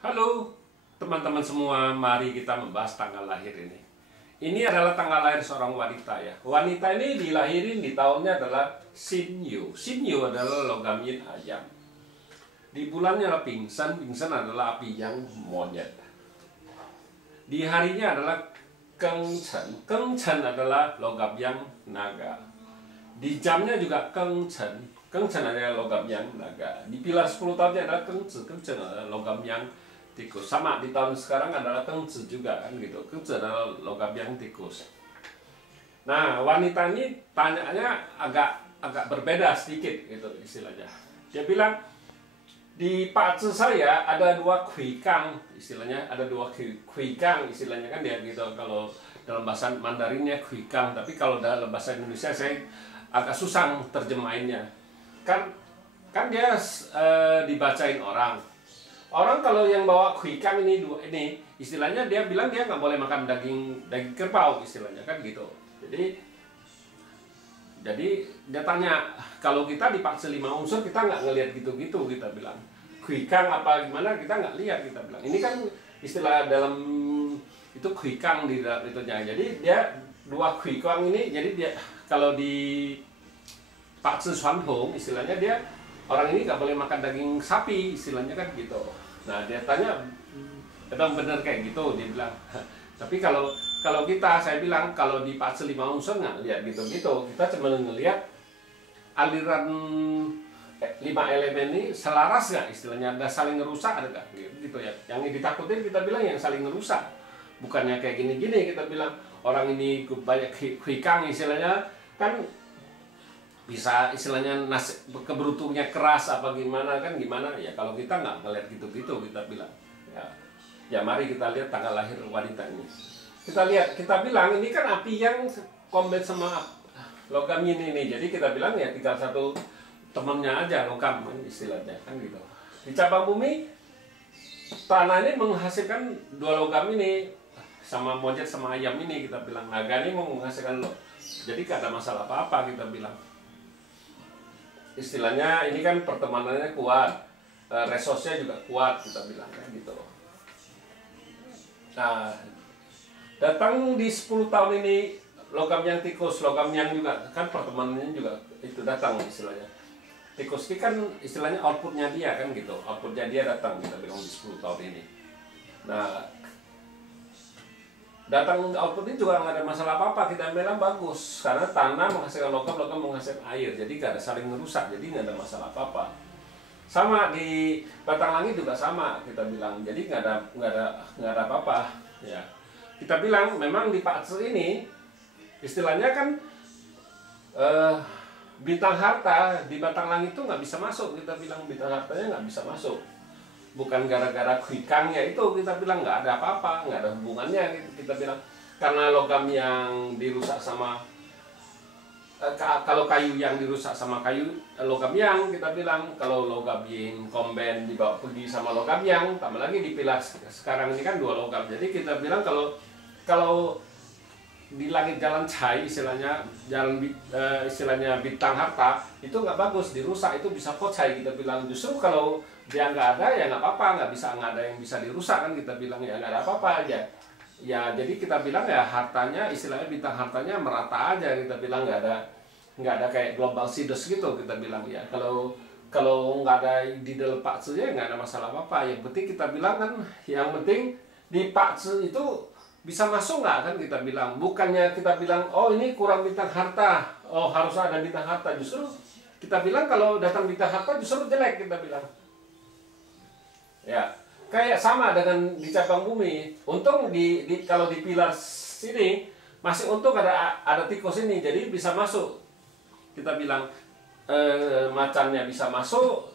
Halo teman-teman semua, mari kita membahas tanggal lahir ini. Ini adalah tanggal lahir seorang wanita ya. Wanita ini dilahirin di tahunnya adalah Sinyu. Sinyu adalah logam yin ayam. Di bulannya adalah Pingsan, Pingsan adalah api yang monyet. Di harinya adalah Kengchen, Kengchen adalah logam yang naga. Di jamnya juga Kengchen, Kengchen adalah logam yang naga. Di pilar 10 tahunnya adalah Kengzi, Kengchen adalah logam yang tikus. Sama di tahun sekarang adalah Kengzi juga kan gitu. Kengzi adalah logam yang tikus. Nah, wanita ini tanyanya agak berbeda sedikit gitu istilahnya. Dia bilang di Pak saya ada dua kuikang istilahnya, ada dua kuikang istilahnya kan dia gitu. Kalau dalam bahasa Mandarinnya kuikang, tapi kalau dalam bahasa Indonesia saya agak susah terjemahinnya. Kan dia dibacain orang. Orang kalau yang bawa kuikang ini istilahnya dia bilang dia nggak boleh makan daging kerbau istilahnya kan gitu. Jadi dia tanya, kalau kita dipaksa 5 unsur kita nggak ngelihat gitu-gitu, kita bilang kuikang apa gimana kita nggak lihat, kita bilang ini kan istilah dalam itu kuikang di dalam itunya. Jadi dia dua kuikang ini, jadi dia kalau di paksa Swanhong istilahnya dia orang ini nggak boleh makan daging sapi istilahnya kan gitu. Nah dia tanya, emang bener kayak gitu? Dia bilang. Tapi kalau kita, saya bilang kalau di fase 5 unsur nggak lihat gitu-gitu. Kita cuma ngelihat aliran 5 elemen ini selaras nggak istilahnya, ada saling ngerusak ada nggak gitu ya. Yang ditakutin kita bilang yang saling ngerusak. Bukannya kayak gini-gini, kita bilang orang ini banyak kuikang istilahnya kan bisa istilahnya keberuntungannya keras apa gimana kan gimana ya. Kalau kita nggak ngeliat gitu-gitu, kita bilang ya mari kita lihat tanggal lahir wanita ini. Kita bilang ini kan api yang kombin sama logam ini nih, jadi kita bilang ya tinggal satu temennya aja logam istilahnya kan gitu. Di cabang bumi tanah ini menghasilkan dua logam ini, sama monyet sama ayam ini, kita bilang naga ini mau menghasilkan jadi gak ada masalah apa-apa, kita bilang. Istilahnya ini kan pertemanannya kuat, resosnya juga kuat, kita bilang kan gitu. Nah, datang di 10 tahun ini logam yang tikus, logam yang juga kan pertemanannya juga itu datang istilahnya. Tikus ini kan istilahnya outputnya dia kan gitu, outputnya dia datang, kita bilang di 10 tahun ini. Nah, datang output ini juga nggak ada masalah apa-apa, kita bilang bagus karena tanah menghasilkan logam, logam menghasilkan air, jadi nggak ada saling merusak, jadi nggak ada masalah apa-apa. Sama di batang langit juga sama, kita bilang, jadi nggak ada apa-apa ya. Kita bilang memang di Pakse ini istilahnya kan bintang harta di batang langit itu nggak bisa masuk, kita bilang bintang hartanya nggak bisa masuk. Bukan gara-gara kuikangnya itu, kita bilang nggak ada apa-apa, nggak ada hubungannya gitu. Kita bilang karena logam yang dirusak sama kalau kayu yang dirusak sama kayu logam yang, kita bilang kalau logam yang komben dibawa pergi sama logam yang, tambah lagi di pilar sekarang ini kan 2 logam. Jadi kita bilang kalau di langit jalan cai istilahnya, istilahnya bintang harta itu nggak bagus, dirusak itu bisa kocai, kita bilang. Justru kalau dia nggak ada ya nggak apa-apa, nggak ada yang bisa dirusak kan, kita bilang ya nggak ada apa-apa aja ya. Jadi kita bilang ya hartanya istilahnya bintang hartanya merata aja, kita bilang nggak ada kayak global sidus gitu, kita bilang ya. Kalau nggak ada di dalam Pakse ya nggak ada masalah apa-apa. Yang penting kita bilang kan, yang penting di Pakse itu bisa masuk nggak kan, kita bilang. Bukannya kita bilang oh ini kurang bintang harta, oh harus ada bintang harta. Justru kita bilang kalau datang bintang harta justru jelek, kita bilang. Ya, kayak sama dengan di cabang bumi. Untung kalau di pilar sini masih untung ada tikus ini, jadi bisa masuk. Kita bilang macannya bisa masuk,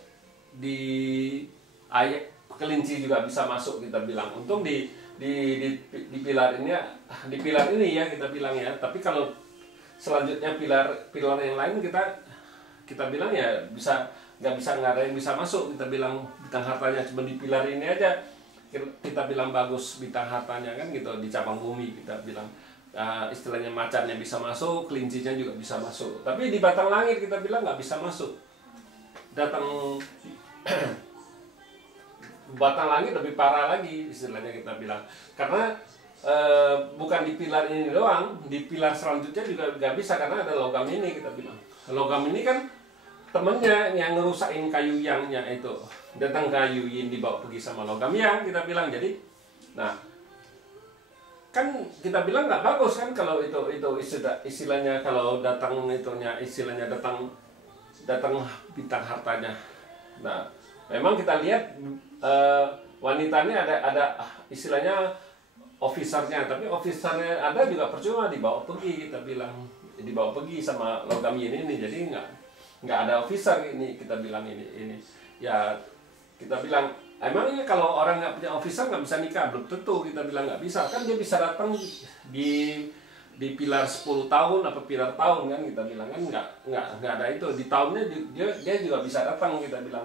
di air kelinci juga bisa masuk, kita bilang. Untung di pilar ini ya, kita bilang ya. Tapi kalau selanjutnya pilar yang lain kita bilang ya nggak ada yang bisa masuk, kita bilang bintang hartanya cuma di pilar ini aja, kita bilang bagus bintang hartanya kan gitu. Di cabang bumi kita bilang istilahnya macannya bisa masuk, kelincinya juga bisa masuk, tapi di batang langit kita bilang nggak bisa masuk. Datang batang langit lebih parah lagi istilahnya kita bilang, karena bukan di pilar ini doang, di pilar selanjutnya juga nggak bisa karena ada logam ini kita bilang. Logam ini kan temennya yang ngerusakin kayu yangnya itu, datang kayu yin dibawa pergi sama logam yang kita bilang. Jadi, nah kan kita bilang nggak bagus kan kalau itu istilahnya kalau datang itunya istilahnya datang bintang hartanya. Nah memang kita lihat wanitanya ada istilahnya officernya, tapi officernya ada juga percuma dibawa pergi kita bilang, dibawa pergi sama logam yin ini. Jadi nggak ada officer ini kita bilang ini ya kita bilang. Emangnya kalau orang nggak punya officer nggak bisa nikah? Belum tentu, kita bilang nggak bisa. Kan dia bisa datang di pilar 10 tahun apa pilar tahun kan kita bilang, kan nggak ada itu. Di tahunnya dia juga bisa datang kita bilang.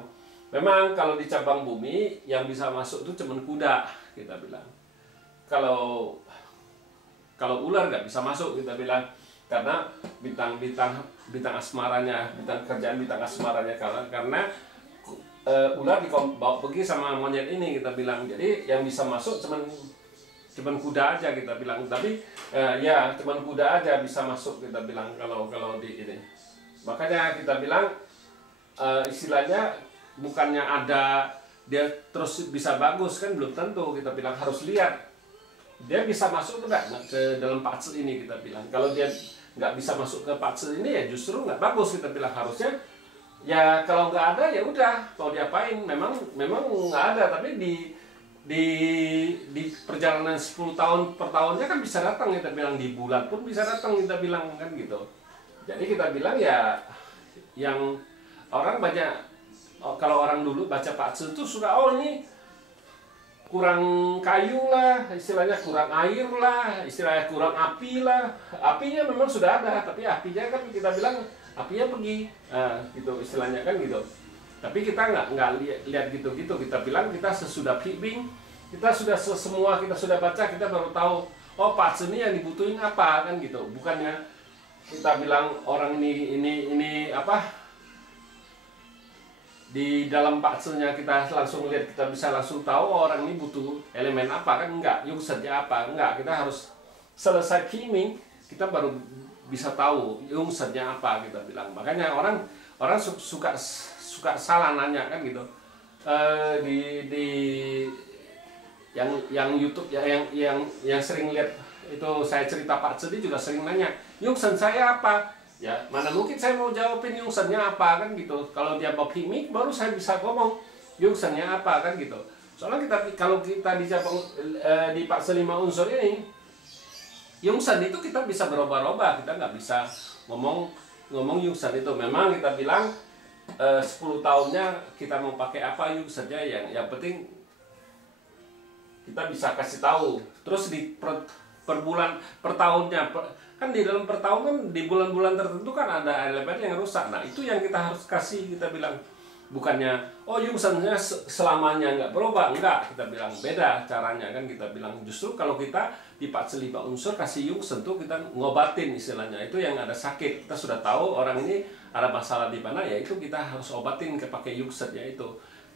Memang kalau di cabang bumi yang bisa masuk itu cuma kuda kita bilang. Kalau ular nggak bisa masuk kita bilang, karena bintang asmaranya, bintang kerjaan bintang asmaranya, karena ular dibawa pergi sama monyet ini kita bilang. Jadi yang bisa masuk cuman kuda aja kita bilang. Tapi ya cuman kuda aja bisa masuk kita bilang kalau di ini. Makanya kita bilang istilahnya bukannya ada dia terus bisa bagus kan, belum tentu. Kita bilang harus lihat dia bisa masuk enggak ke dalam patse ini kita bilang. Kalau dia nggak bisa masuk ke patse ini ya justru nggak bagus kita bilang. Harusnya ya kalau nggak ada ya udah mau diapain, memang nggak ada, tapi di perjalanan 10 tahun per tahunnya kan bisa datang kita bilang, di bulan pun bisa datang kita bilang kan gitu. Jadi kita bilang ya yang orang banyak, kalau orang dulu baca patse itu sudah ini kurang kayu lah istilahnya, kurang air lah istilahnya, kurang api lah. Apinya memang sudah ada, tapi apinya kan kita bilang apinya pergi, gitu istilahnya kan gitu. Tapi kita nggak lihat gitu-gitu. Kita bilang kita sesudah pibing, kita sudah semua kita sudah baca, kita baru tahu oh patse ini yang dibutuhin apa kan gitu. Bukannya kita bilang orang ini apa di dalam patsenya kita langsung lihat, kita bisa langsung tahu oh, orang ini butuh elemen apa kan, enggak, yungsernya apa, enggak. Kita harus selesai kiming kita baru bisa tahu yungsernya apa kita bilang. Makanya orang suka salah nanya kan gitu. Di yang YouTube ya, yang sering lihat itu saya cerita Pak Cedi juga sering nanya yungsen saya apa. Ya, mana mungkin saya mau jawabin yungsennya apa kan gitu. Kalau dia mau himik baru saya bisa ngomong yungsennya apa kan gitu. Soalnya kalau kita di cabang di Patse 5 unsur ini, yungsen itu kita bisa berubah-ubah, kita nggak bisa ngomong yungsen itu. Memang kita bilang 10 tahunnya kita mau pakai apa yungsennya, yang penting kita bisa kasih tahu. Terus di per bulan, per tahunnya, kan di dalam per tahun kan di bulan-bulan tertentu kan ada elemen yang rusak. Nah itu yang kita harus kasih, kita bilang. Bukannya oh yungsennya selamanya nggak berubah, enggak, kita bilang beda caranya kan kita bilang. Justru kalau kita di Patse 5 unsur kasih yungsen tuh kita ngobatin istilahnya. Itu yang ada sakit, kita sudah tahu orang ini ada masalah di mana, ya itu kita harus obatin pakai yungsen ya itu.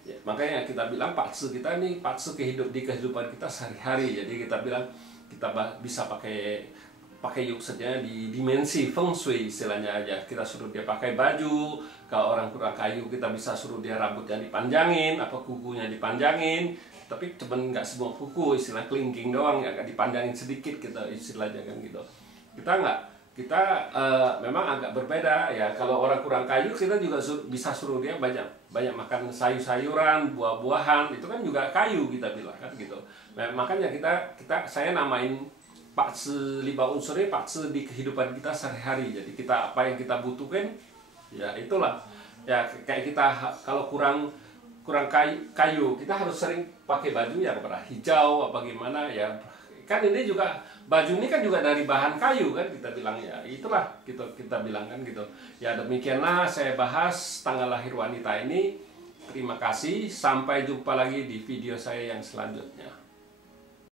Ya, makanya kita bilang Patse kita ini Patse di kehidupan kita sehari-hari. Jadi kita bilang kita bisa pakai yungsennya di dimensi feng shui istilahnya aja. Kita suruh dia pakai baju, kalau orang kurang kayu kita bisa suruh dia rambutnya dipanjangin, apa kukunya dipanjangin. Tapi cuman nggak semua kuku, istilah kelingking doang ya, nggak dipanjangin sedikit kita istilahnya kan gitu. Kita memang agak berbeda ya. Kalau orang kurang kayu kita juga bisa suruh dia banyak makan sayur-sayuran, buah-buahan, itu kan juga kayu kita bilang kan gitu. Nah, makanya saya namain Patse 5 unsur ini Patse di kehidupan kita sehari-hari. Jadi kita apa yang kita butuhkan ya itulah. Ya kayak kita kalau kurang kayu kita harus sering pakai baju yang warna hijau apa gimana ya. Kan ini juga baju ini kan juga dari bahan kayu kan kita bilang ya. Itulah kita bilang kan gitu. Ya demikianlah saya bahas tanggal lahir wanita ini. Terima kasih, sampai jumpa lagi di video saya yang selanjutnya.